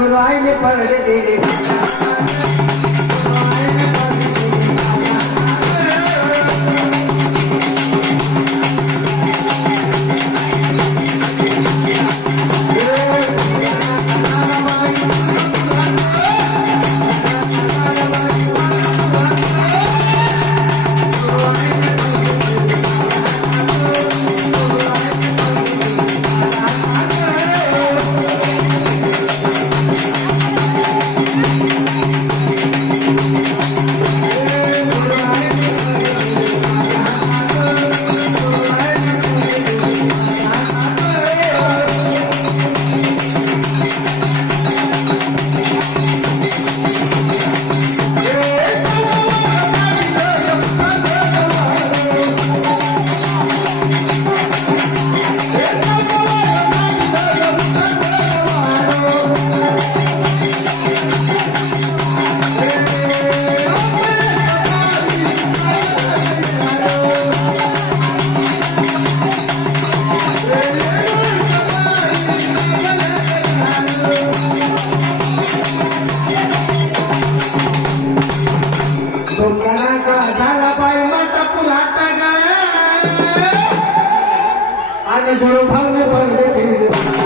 पुरात पढ़ दे झाला बाई माता पुरात ग. आणि गुरु भाऊने पडले दिले